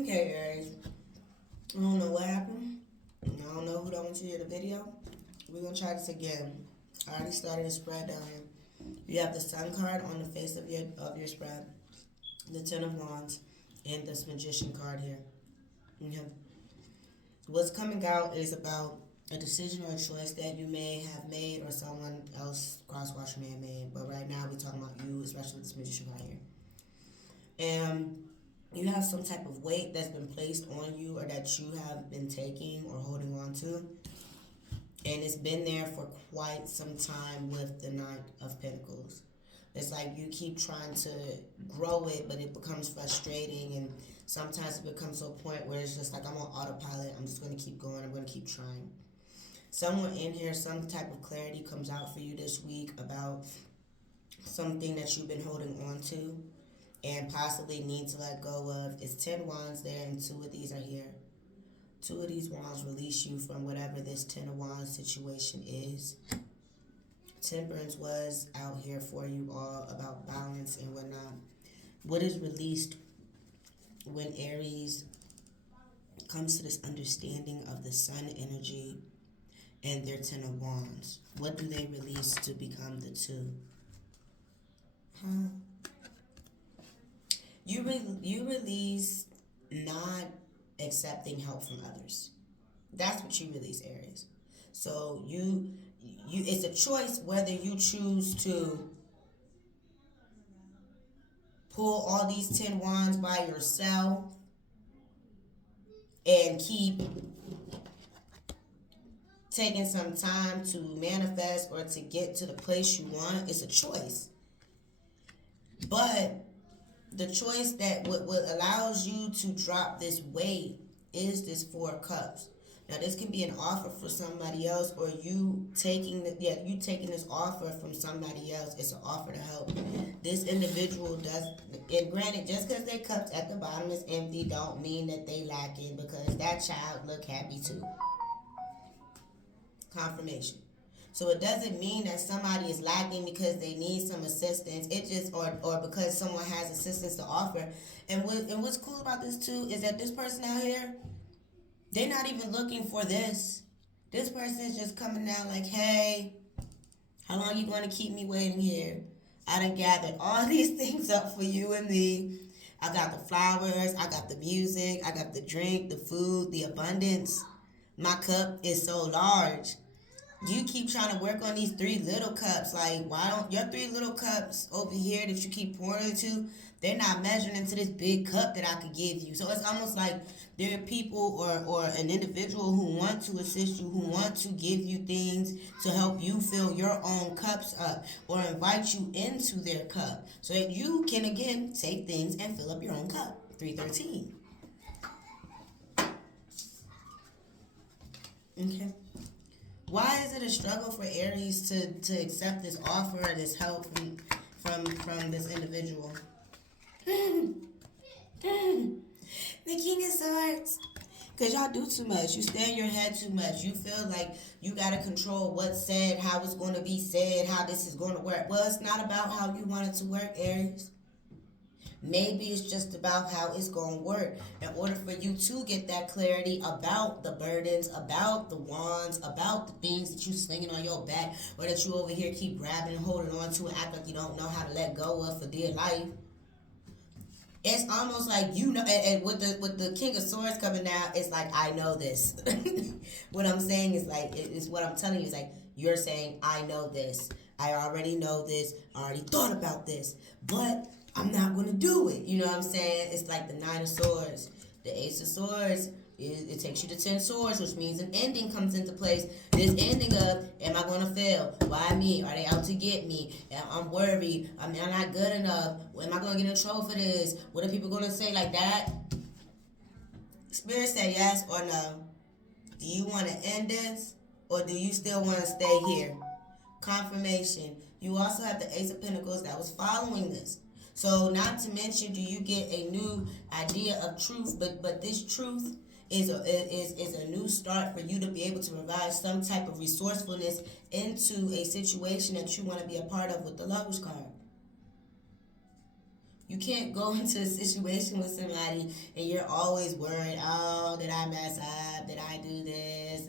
Okay, Aries. I don't know what happened. I don't know who don't want you to hear the video. We're gonna try this again. I already started a spread down here. You have the Sun card on the face of your spread, the Ten of Wands, and this Magician card here. Okay. What's coming out is about a decision or a choice that you may have made or someone else crosswatcher may have made. But right now we're talking about you, especially with this Magician card here. And you have some type of weight that's been placed on you or that you have been taking or holding on to, and it's been there for quite some time with the Knight of Pentacles. It's like you keep trying to grow it, but it becomes frustrating, and sometimes it becomes to a point where it's just like, I'm on autopilot, I'm just going to keep going, I'm going to keep trying. Somewhere in here, some type of clarity comes out for you this week about something that you've been holding on to and possibly need to let go of. It's 10 wands there, and 2 of these are here. 2 of these wands release you from whatever this 10 of wands situation is. Temperance was out here for you all about balance and whatnot. What is released when Aries comes to this understanding of the sun energy and their 10 of wands? What do they release to become the 2? You release not accepting help from others. That's what you release, Aries. So you it's a choice whether you choose to pull all these 10 wands by yourself and keep taking some time to manifest or to get to the place you want. It's a choice. But the choice that what allows you to drop this weight is this 4 of Cups. Now, this can be an offer for somebody else, or you taking this offer from somebody else. It's an offer to help. This individual does, and granted, just because their cups at the bottom is empty, don't mean that they lacking, because that child look happy too. Confirmation. So it doesn't mean that somebody is lacking because they need some assistance. It just or because someone has assistance to offer. And what's cool about this too is that this person out here, they're not even looking for this. This person is just coming down like, hey, how long you going to keep me waiting here? I done gathered all these things up for you and me. I got the flowers, I got the music, I got the drink, the food, the abundance. My cup is so large. You keep trying to work on these 3 little cups. Like, why don't your 3 little cups over here that you keep pouring into, they're not measuring into this big cup that I could give you. So it's almost like there are people or an individual who want to assist you, who want to give you things to help you fill your own cups up or invite you into their cup so that you can, again, take things and fill up your own cup. 313. Okay. Why is it a struggle for Aries to accept this offer or this help from this individual? The King of Swords. Because y'all do too much. You stay in your head too much. You feel like you got to control what's said, how it's going to be said, how this is going to work. Well, it's not about how you want it to work, Aries. Maybe it's just about how it's going to work. In order for you to get that clarity about the burdens, about the wands, about the things that you slinging on your back, or that you over here keep grabbing and holding on to and act like you don't know how to let go of for dear life. It's almost like you know, and with the King of Swords coming out, it's like, I know this. What I'm saying is like, it's what I'm telling you is like, you're saying, I know this. I already know this. I already thought about this. But I'm not going to do it. You know what I'm saying? It's like the 9 of Swords. The Ace of Swords, it takes you to 10 swords, which means an ending comes into place. This ending of, am I going to fail? Why me? Are they out to get me? I'm worried. I'm not good enough. Am I going to get in trouble for this? What are people going to say like that? Spirit say yes or no. Do you want to end this, or do you still want to stay here? Confirmation. You also have the Ace of Pentacles that was following this. So not to mention, do you get a new idea of truth? But this truth is a new start for you to be able to provide some type of resourcefulness into a situation that you want to be a part of with the Lovers card. You can't go into a situation with somebody and you're always worried, oh, did I mess up? Did I do this?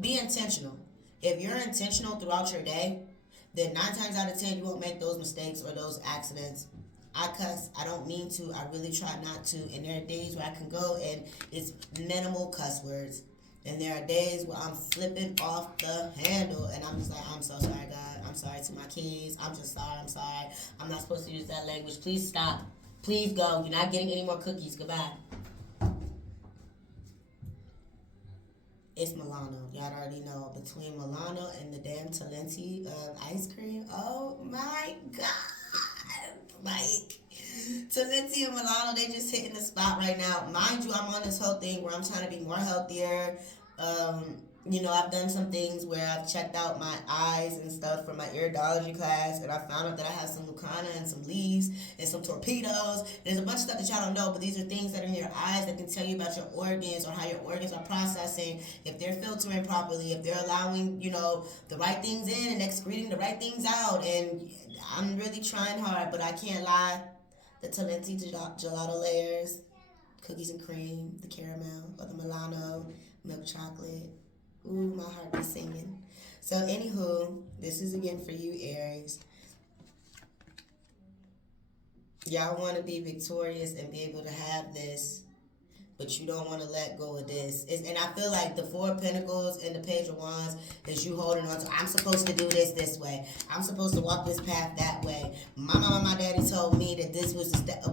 Be intentional. If you're intentional throughout your day, then 9 times out of 10 you won't make those mistakes or those accidents. I cuss. I don't mean to. I really try not to. And there are days where I can go and it's minimal cuss words. And there are days where I'm flipping off the handle and I'm just like, I'm so sorry, God. I'm sorry to my kids. I'm just sorry. I'm sorry. I'm not supposed to use that language. Please stop. Please go. You're not getting any more cookies. Goodbye. It's Milano. Y'all already know. Between Milano and the damn Talenti ice cream. Oh my God. Like, Talenti and Milano, they just hitting the spot right now. Mind you, I'm on this whole thing where I'm trying to be more healthier. Um, I've done some things where I've checked out my eyes and stuff for my iridology class, and I found out that I have some leucana and some leaves and some torpedoes. And there's a bunch of stuff that y'all don't know, but these are things that are in your eyes that can tell you about your organs or how your organs are processing, if they're filtering properly, if they're allowing, the right things in and excreting the right things out. And I'm really trying hard, but I can't lie. The Talenti gelato layers, cookies and cream, the caramel, or the Milano, milk chocolate. Ooh, my heart is singing. So, anywho, this is again for you, Aries. Y'all want to be victorious and be able to have this, but you don't want to let go of this. And I feel like the Four of Pentacles and the Page of Wands is you holding on to, I'm supposed to do this way. I'm supposed to walk this path that way. My mama and my daddy told me that this was the step.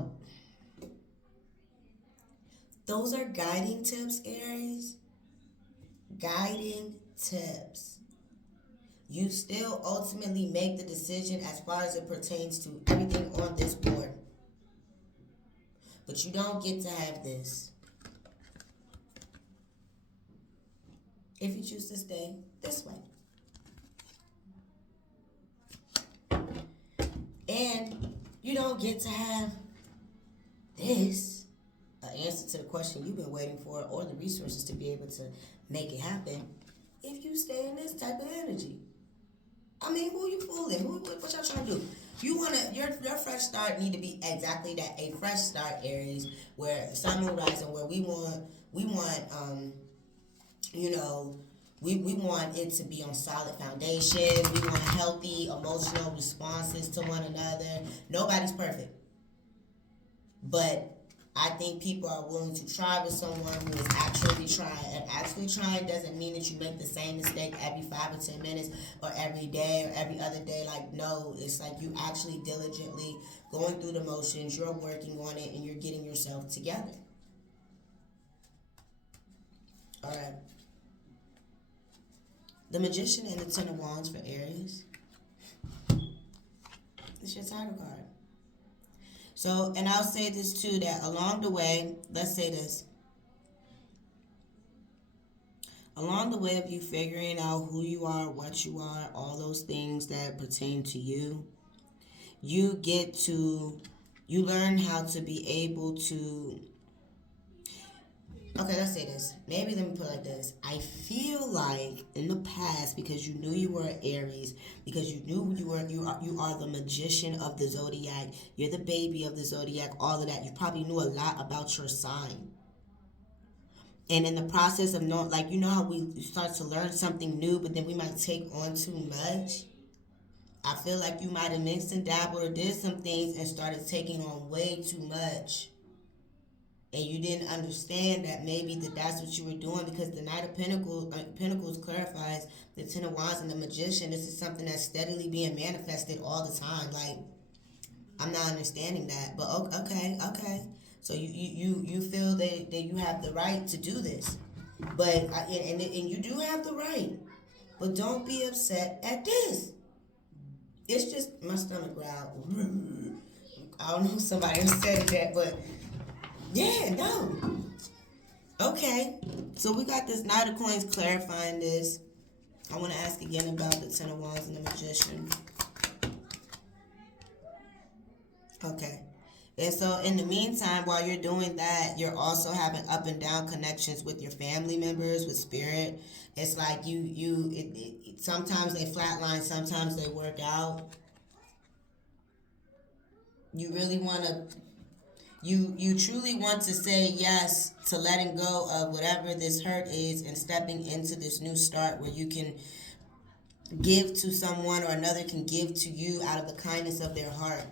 Those are guiding tips, Aries. Guiding tips. You still ultimately make the decision as far as it pertains to everything on this board. But you don't get to have this. If you choose to stay this way. And you don't get to have this, an answer to the question you've been waiting for, or the resources to be able to make it happen, if you stay in this type of energy. I mean, who you fooling? What y'all trying to do? You wanna your fresh start need to be exactly that, a fresh start, Aries, where sun, moon, rising, where we want we want it to be on solid foundation. We want healthy emotional responses to one another. Nobody's perfect, but I think people are willing to try with someone who is actually trying. And actually trying doesn't mean that you make the same mistake every 5 or 10 minutes or every day or every other day. Like, no, it's like you actually diligently going through the motions, you're working on it, and you're getting yourself together. All right. The Magician and the Ten of Wands for Aries. It's your title card. So, and I'll say this too, that along the way, let's say this. Along the way of you figuring out who you are, what you are, all those things that pertain to you, you learn how to be able to, okay, let's say this. Maybe let me put it like this. I feel like in the past, because you knew you were an Aries, because you knew you are the magician of the zodiac, you're the baby of the zodiac, all of that. You probably knew a lot about your sign. And in the process of knowing, like, you know how we start to learn something new, but then we might take on too much. I feel like you might have mixed and dabbled or did some things and started taking on way too much. And you didn't understand that maybe that's what you were doing, because the Knight of Pentacles clarifies the Ten of Wands and the Magician. This is something that's steadily being manifested all the time. Like, I'm not understanding that, but okay. So you feel that you have the right to do this, but and you do have the right, but don't be upset at this. It's just my stomach growled. I don't know if somebody else said that, but yeah, no. Okay, so we got this Knight of Coins clarifying this. I want to ask again about the Ten of Wands and the Magician. Okay. And so in the meantime, while you're doing that, you're also having up and down connections with your family members, with spirit. It's like sometimes they flatline, sometimes they work out. You really want to, you truly want to say yes to letting go of whatever this hurt is and stepping into this new start where you can give to someone or another can give to you out of the kindness of their heart.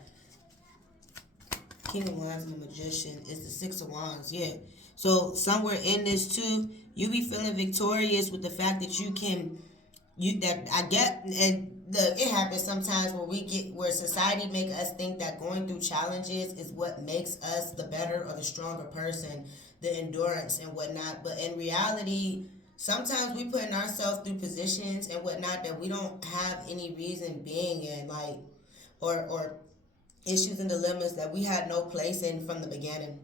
King of Wands and the Magician is the Six of Wands, yeah. So somewhere in this too, you be feeling victorious with the fact that you can, you that I get, and it happens sometimes where we get where society make us think that going through challenges is what makes us the better or the stronger person, the endurance and whatnot. But in reality, sometimes we putting ourselves through positions and whatnot that we don't have any reason being in, like or issues and dilemmas that we had no place in from the beginning.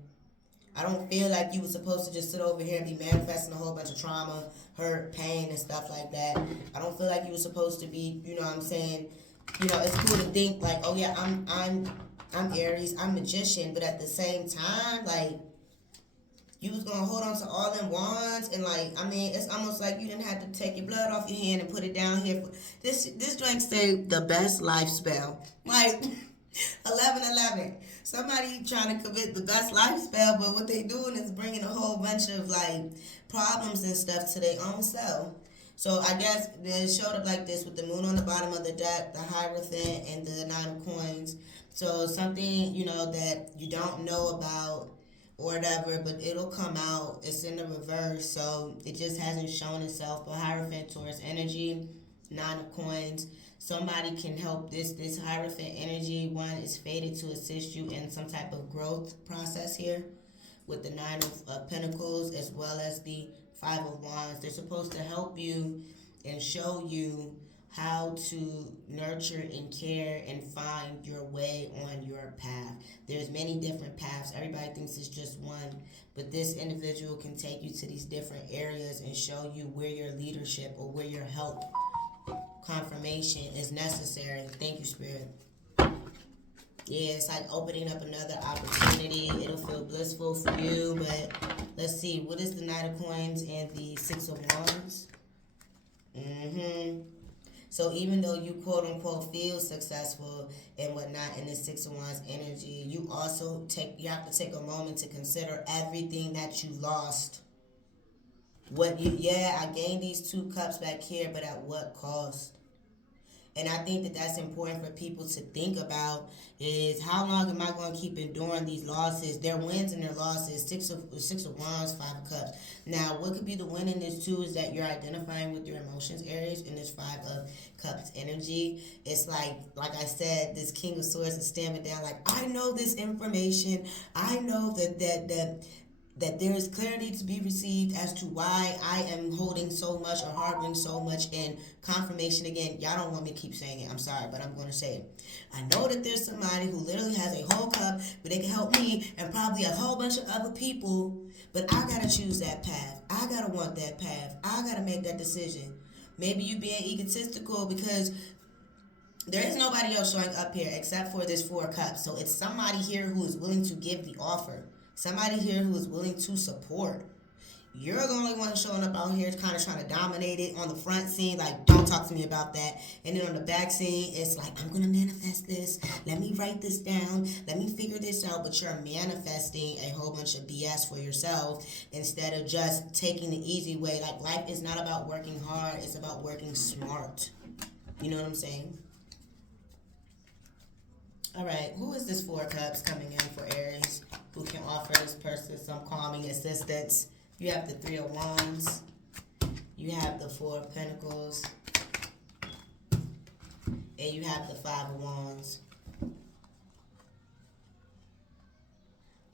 I don't feel like you were supposed to just sit over here and be manifesting a whole bunch of trauma, hurt, pain, and stuff like that. I don't feel like you were supposed to be, you know what I'm saying? You know, it's cool to think like, oh yeah, I'm Aries, I'm magician, but at the same time, like you was gonna hold on to all them wands and like I mean it's almost like you didn't have to take your blood off your hand and put it down here for this drink say the best life spell. Like 11:11. Somebody trying to commit the best life spell, but what they doing is bringing a whole bunch of like problems and stuff to their own self. So I guess it showed up like this with the moon on the bottom of the deck, the Hierophant, and the Nine of Coins. So something, you know, that you don't know about or whatever, but it'll come out. It's in the reverse, so it just hasn't shown itself. But Hierophant, Taurus energy, Nine of Coins. Somebody can help this Hierophant energy. One is fated to assist you in some type of growth process here with the Nine of Pentacles as well as the Five of Wands. They're supposed to help you and show you how to nurture and care and find your way on your path. There's many different paths. Everybody thinks it's just one, but this individual can take you to these different areas and show you where your leadership or where your help confirmation is necessary. Thank you, Spirit. Yeah, it's like opening up another opportunity. It'll feel blissful for you, but let's see. What is the Knight of Coins and the Six of Wands? So even though you quote unquote feel successful and whatnot in this Six of Wands energy, you also you have to take a moment to consider everything that you lost. I gained these two cups back here, but at what cost? And I think that that's important for people to think about is how long am I going to keep enduring these losses, their wins and their losses, six of wands, 5 of cups. Now, what could be the win in this too is that you're identifying with your emotions, Aries, in this 5 of cups energy. It's like I said, this king of swords is stamping down like, I know this information. I know that there is clarity to be received as to why I am holding so much or harboring so much in confirmation. Again, y'all don't want me to keep saying it. I'm sorry, but I'm going to say it. I know that there's somebody who literally has a whole cup, but they can help me and probably a whole bunch of other people, but I got to choose that path. I got to want that path. I got to make that decision. Maybe you being egotistical because there is nobody else showing up here except for this 4 cups. So it's somebody here who is willing to give the offer. Somebody here who is willing to support. You're the only one showing up out here kind of trying to dominate it on the front scene. Like, don't talk to me about that. And then on the back scene, it's like, I'm going to manifest this. Let me write this down. Let me figure this out. But you're manifesting a whole bunch of BS for yourself instead of just taking the easy way. Like, life is not about working hard. It's about working smart. You know what I'm saying? All right, who is this 4 cups coming in for Aries? Who can offer this person some calming assistance? You have the 3 of wands. You have the 4 of pentacles. And you have the 5 of wands.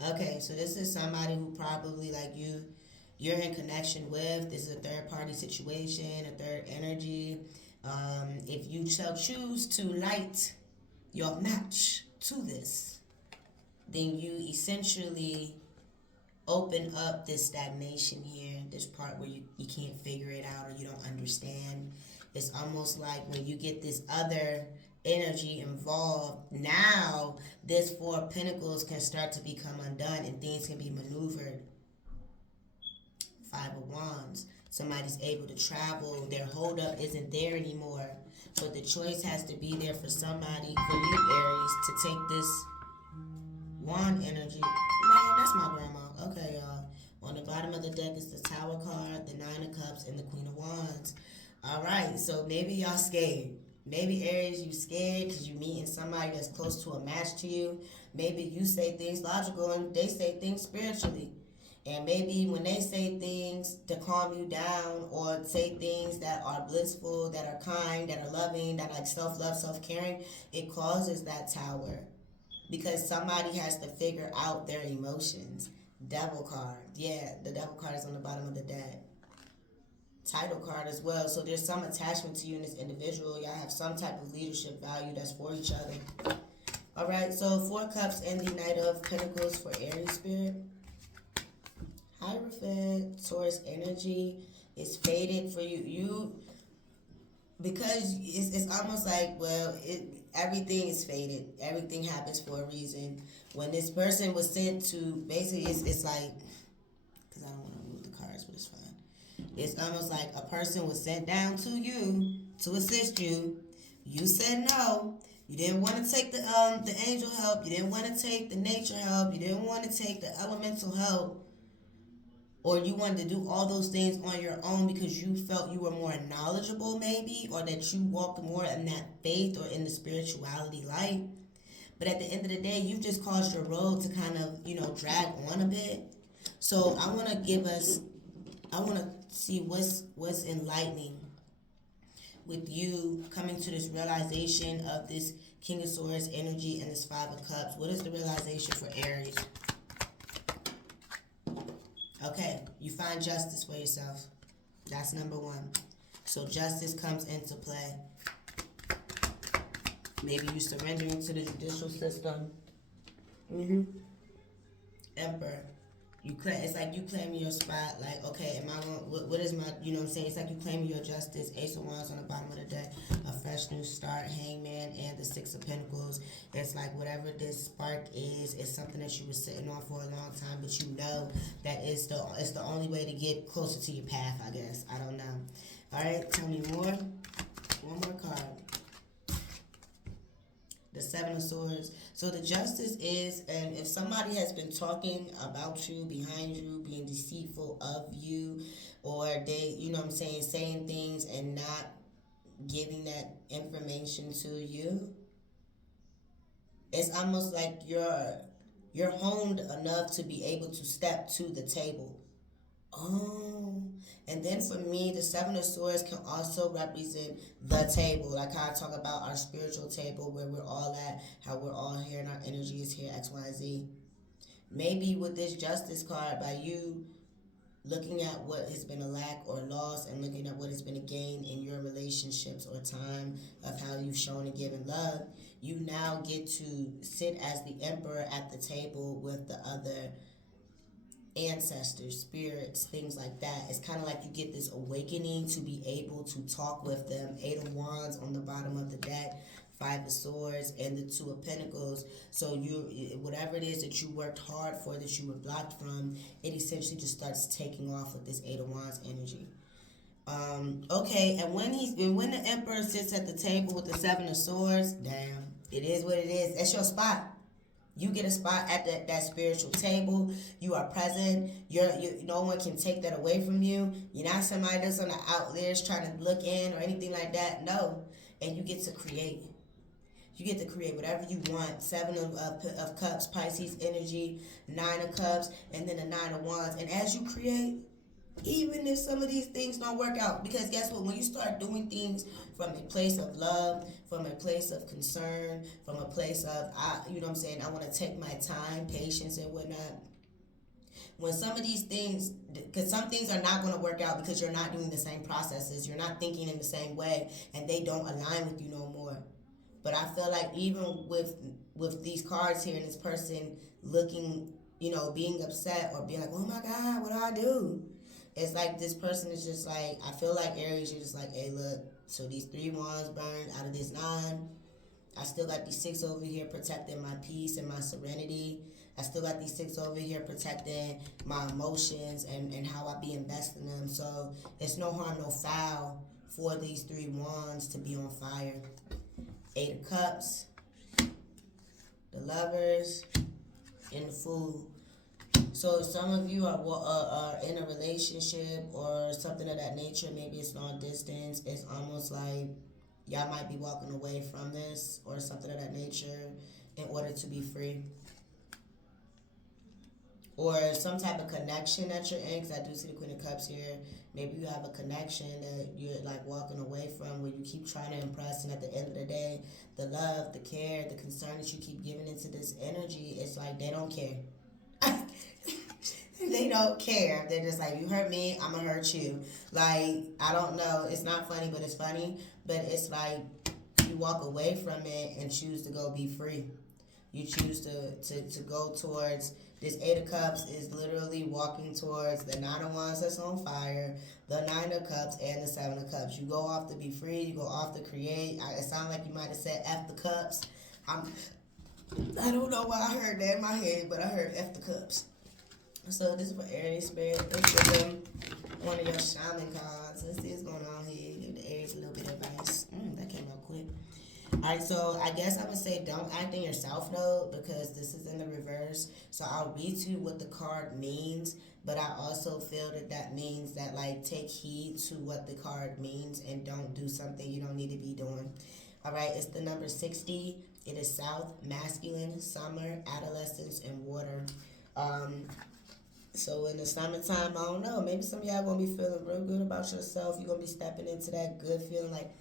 Okay, so this is somebody who probably like you're in connection with. This is a third party situation, a third energy. If you shall choose to light your match to this, then you essentially open up this stagnation here, this part where you can't figure it out or you don't understand. It's almost like when you get this other energy involved, now this 4 of pentacles can start to become undone and things can be maneuvered. 5 of wands. Somebody's able to travel. Their holdup isn't there anymore. But the choice has to be there for somebody, for you, Aries, to take this Wand energy. Man, that's my grandma. Okay, y'all. On the bottom of the deck is the Tower card, the Nine of Cups, and the Queen of Wands. All right, so maybe y'all scared. Maybe Aries, you scared because you meeting somebody that's close to a match to you. Maybe you say things logical and they say things spiritually. And maybe when they say things to calm you down or say things that are blissful, that are kind, that are loving, that are like self-love, self-caring, it causes that tower. Because somebody has to figure out their emotions. Devil card. Yeah, the devil card is on the bottom of the deck. Title card as well. So there's some attachment to you and this individual. Y'all have some type of leadership value that's for each other. All right, so Four Cups and the Knight of Pentacles for Aries spirit. Hierophant, Taurus energy is faded for you. Because it's almost like, well, everything is faded. Everything happens for a reason. When this person was sent to, basically, it's like, because I don't want to move the cards, but it's fine. It's almost like a person was sent down to you to assist you. You said no. You didn't want to take the angel help. You didn't want to take the nature help. You didn't want to take the elemental help. Or you wanted to do all those things on your own because you felt you were more knowledgeable maybe, or that you walked more in that faith or in the spirituality light. But at the end of the day, you've just caused your road to kind of, drag on a bit. So I want to see what's enlightening with you coming to this realization of this King of Swords energy and this Five of Cups. What is the realization for Aries? Okay, you find justice for yourself. That's number one. So justice comes into play. Maybe you surrendering to the judicial system. Emperor. It's like you claiming your spot. Like, okay, am I going? What is my? You know what I'm saying? It's like you claiming your justice. Ace of Wands on the bottom of the deck. A fresh new start. Hangman and the Six of Pentacles. It's like whatever this spark is, it's something that you were sitting on for a long time, but you know that it's the only way to get closer to your path. I guess I don't know. All right, tell me more. One more card. The Seven of Swords. So the justice is, and if somebody has been talking about you, behind you, being deceitful of you, or they, saying things and not giving that information to you, it's almost like you're honed enough to be able to step to the table. Oh, and then for me, the Seven of Swords can also represent the table. Like how I talk about our spiritual table, where we're all at, how we're all here and our energy is here, X, Y, Z. Maybe with this Justice card, by you looking at what has been a lack or a loss and looking at what has been a gain in your relationships or time of how you've shown and given love, you now get to sit as the emperor at the table with the other ancestors, spirits, things like that. It's kind of like you get this awakening to be able to talk with them. Eight of Wands on the bottom of the deck, Five of Swords, and the Two of Pentacles. So whatever it is that you worked hard for, that you were blocked from, it essentially just starts taking off with this Eight of Wands energy. Okay, and when the Emperor sits at the table with the Seven of Swords, damn, it is what it is. That's your spot. You get a spot at that spiritual table. You are present. No one can take that away from you. You're not somebody that's on the outlets trying to look in or anything like that. No. And you get to create. You get to create whatever you want. Seven of Cups, Pisces energy, Nine of Cups, and then the Nine of Wands. And as you create, even if some of these things don't work out, because guess what, when you start doing things from a place of love, from a place of concern, from a place of I want to take my time, patience and whatnot, when some of these things, because some things are not going to work out because you're not doing the same processes, you're not thinking in the same way, and they don't align with you no more. But I feel like even with these cards here and this person looking, being upset or being like, oh my God, what do I do? It's like this person is just like, I feel like Aries, you're just like, hey, look, so these 3 wands burned out of this 9. I still got these 6 over here protecting my peace and my serenity. I still got these 6 over here protecting my emotions and how I be investing them. So it's no harm, no foul for these 3 wands to be on fire. 8 of Cups, the Lovers, in the food. So some of you are in a relationship or something of that nature. Maybe it's long distance. It's almost like y'all might be walking away from this or something of that nature in order to be free. Or some type of connection that you're in, because I do see the Queen of Cups here. Maybe you have a connection that you're like walking away from where you keep trying to impress, and at the end of the day, the love, the care, the concern that you keep giving into this energy, it's like they don't care. They don't care. They're just like, you hurt me, I'm gonna hurt you. Like, I don't know. It's not funny, but it's funny. But it's like you walk away from it and choose to go be free. You choose to go towards this Eight of Cups is literally walking towards the Nine of Wands that's on fire, the Nine of Cups, and the Seven of Cups. You go off to be free. You go off to create. It sounds like you might have said F the Cups. I don't know why I heard that in my head, but I heard F the Cups. So this is for Aries spirit. Let's give them one of your shaman cards. Let's see what's going on here. Give the Aries a little bit of advice. That came out quick. Alright, so I guess I would say don't act in your self note because this is in the reverse. So I'll read to you what the card means, but I also feel that that means that like take heed to what the card means and don't do something you don't need to be doing. Alright, it's the number 60. It is South, masculine, summer, adolescence, and water. So in the summertime, I don't know, maybe some of y'all gonna be feeling real good about yourself. You're gonna be stepping into that good feeling. Like,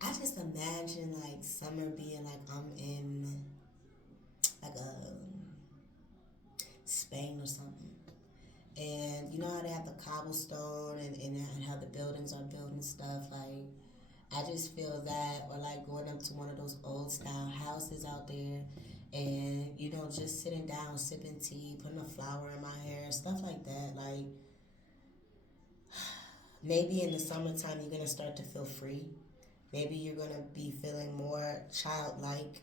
I just imagine like summer being like I'm in like a Spain or something. And you know how they have the cobblestone and how the buildings are built and stuff. Like, I just feel that, or like going up to one of those old style houses out there and, you know, just sitting down, sipping tea, putting a flower in my hair, stuff like that. Like, maybe in the summertime you're gonna start to feel free. Maybe you're gonna be feeling more childlike,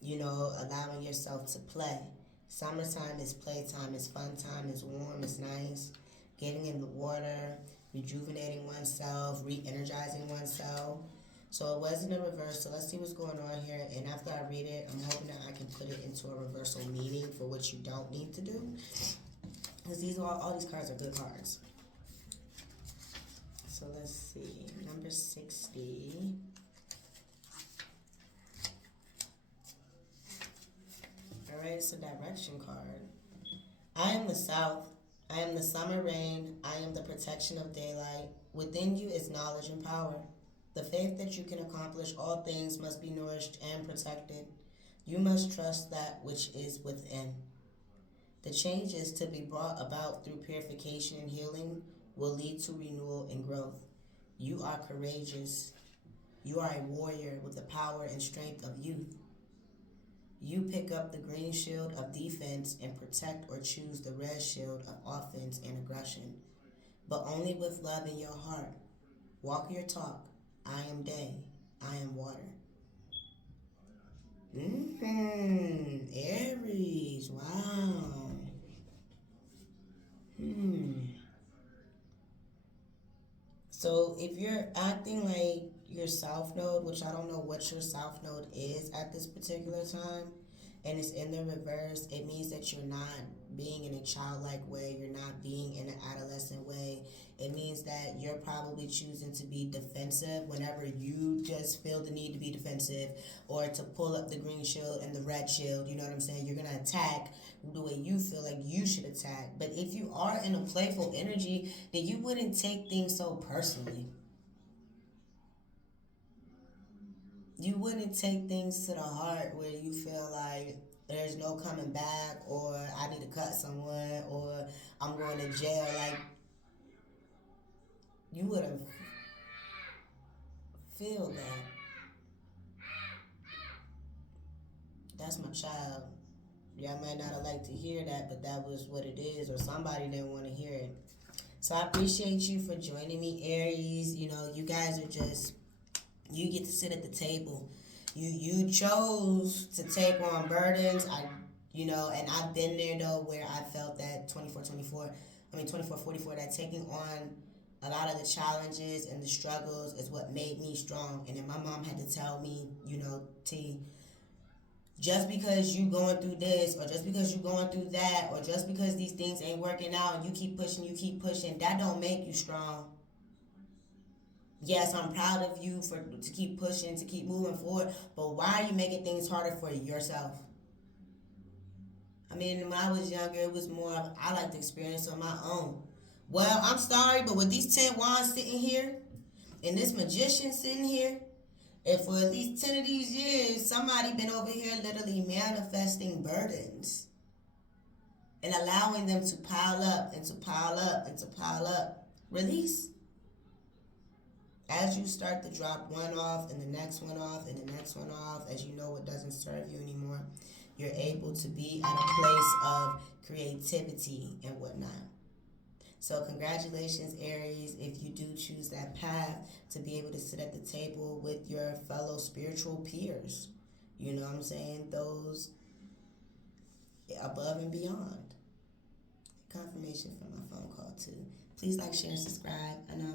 you know, allowing yourself to play. Summertime is playtime, it's fun time, it's warm, it's nice. Getting in the water, rejuvenating oneself, re energizing oneself. So it was in the reverse. So let's see what's going on here. And after I read it, I'm hoping that I can put it into a reversal meaning for what you don't need to do. Because all these cards are good cards. So let's see. Number 60. Alright, it's a direction card. I am the South. I am the summer rain. I am the protection of daylight. Within you is knowledge and power. The faith that you can accomplish all things must be nourished and protected. You must trust that which is within. The changes to be brought about through purification and healing will lead to renewal and growth. You are courageous. You are a warrior with the power and strength of youth. You pick up the green shield of defense and protect or choose the red shield of offense and aggression, but only with love in your heart. Walk your talk. I am day. I am water. Aries. Wow. So if you're acting like your south node, which I don't know what your south node is at this particular time, and it's in the reverse, it means that you're not being in a childlike way, you're not being in an adolescent way. It means that you're probably choosing to be defensive whenever you just feel the need to be defensive, or to pull up the green shield and the red shield. You know what I'm saying? You're going to attack the way you feel like you should attack. But if you are in a playful energy, then you wouldn't take things so personally. You wouldn't take things to the heart where you feel like there's no coming back, or I need to cut someone, or I'm going to jail. Like, you wouldn't feel that. That's my child. Y'all might not have liked to hear that, but that was what it is, or somebody didn't want to hear it. So I appreciate you for joining me, Aries. You know, you guys are just, you get to sit at the table. You chose to take on burdens. And I've been there though, where I felt that 24/44, that taking on a lot of the challenges and the struggles is what made me strong. And then my mom had to tell me, T, Just because you going through this, or just because you going through that, or just because these things ain't working out and you keep pushing, that don't make you strong. Yes, I'm proud of you for to keep pushing, to keep moving forward, but why are you making things harder for yourself? I mean, when I was younger, it was more of I like to experience on my own. Well, I'm sorry, but with these 10 wands sitting here and this magician sitting here, and for at least 10 of these years, somebody been over here literally manifesting burdens and allowing them to pile up and to pile up and to pile up. Release. As you start to drop one off and the next one off and the next one off, as you know what doesn't serve you anymore, you're able to be at a place of creativity and whatnot. So congratulations, Aries, if you do choose that path to be able to sit at the table with your fellow spiritual peers. You know what I'm saying? Those above and beyond. Confirmation from my phone call too. Please like, share, and subscribe. I know